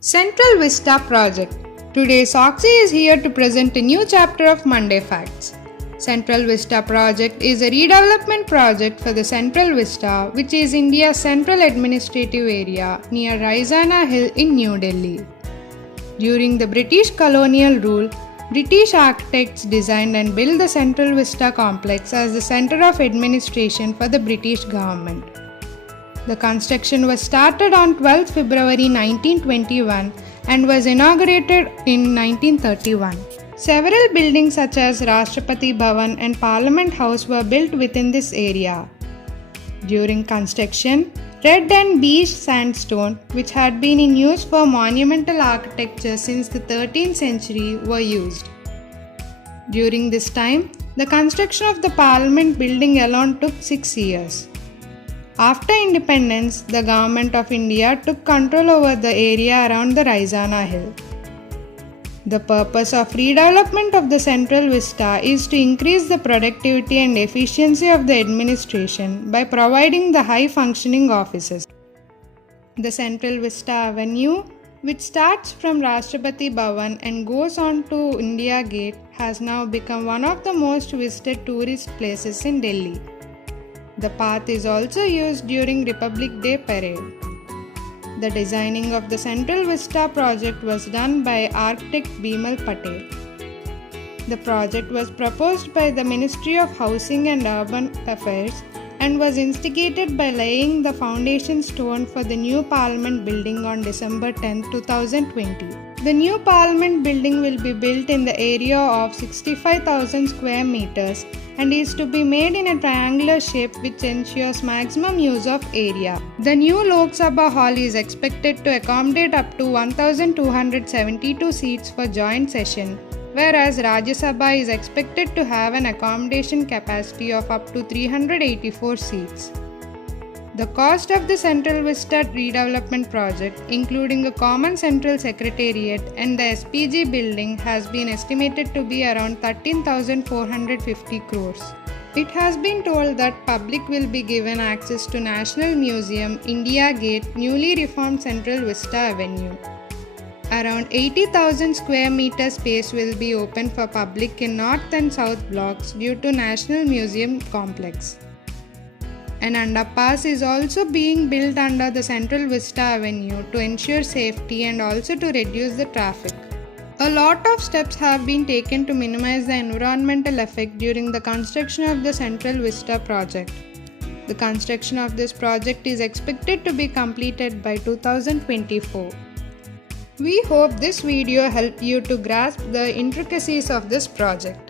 Central Vista Project. Today SOCCE is here to present a new chapter of Monday Facts. Central Vista Project is a redevelopment project for the Central Vista, which is India's central administrative area near Raisina Hill in New Delhi. During the British colonial rule, British architects designed and built the Central Vista complex as the center of administration for the British government. The construction was started on 12 February 1921 and was inaugurated in 1931. Several buildings such as Rashtrapati Bhawan and Parliament House were built within this area. During construction, red and beige sandstone, which had been in use for monumental architecture since the 13th century, were used. During this time, the construction of the Parliament building alone took 6 years. After independence, the Government of India took control over the area around the Raisina Hill. The purpose of redevelopment of the Central Vista is to increase the productivity and efficiency of the administration by providing the high-functioning offices. The Central Vista Avenue, which starts from Rashtrapati Bhawan and goes on to India Gate, has now become one of the most visited tourist places in Delhi. The path is also used during Republic Day parade. The designing of the Central Vista project was done by architect Bimal Patel. The project was proposed by the Ministry of Housing and Urban Affairs and was instigated by laying the foundation stone for the new Parliament building on December 10, 2020. The new Parliament building will be built in the area of 65,000 square meters and is to be made in a triangular shape which ensures maximum use of area. The new Lok Sabha hall is expected to accommodate up to 1,272 seats for joint session, whereas Rajya Sabha is expected to have an accommodation capacity of up to 384 seats. The cost of the Central Vista redevelopment project, including a common central secretariat and the SPG building, has been estimated to be around 13,450 crores. It has been told that public will be given access to National Museum, India Gate, newly reformed Central Vista Avenue. Around 80,000 square meter space will be open for public in North and South blocks due to National Museum complex. An underpass is also being built under the Central Vista Avenue to ensure safety and also to reduce the traffic. A lot of steps have been taken to minimize the environmental effect during the construction of the Central Vista project. The construction of this project is expected to be completed by 2024. We hope this video helped you to grasp the intricacies of this project.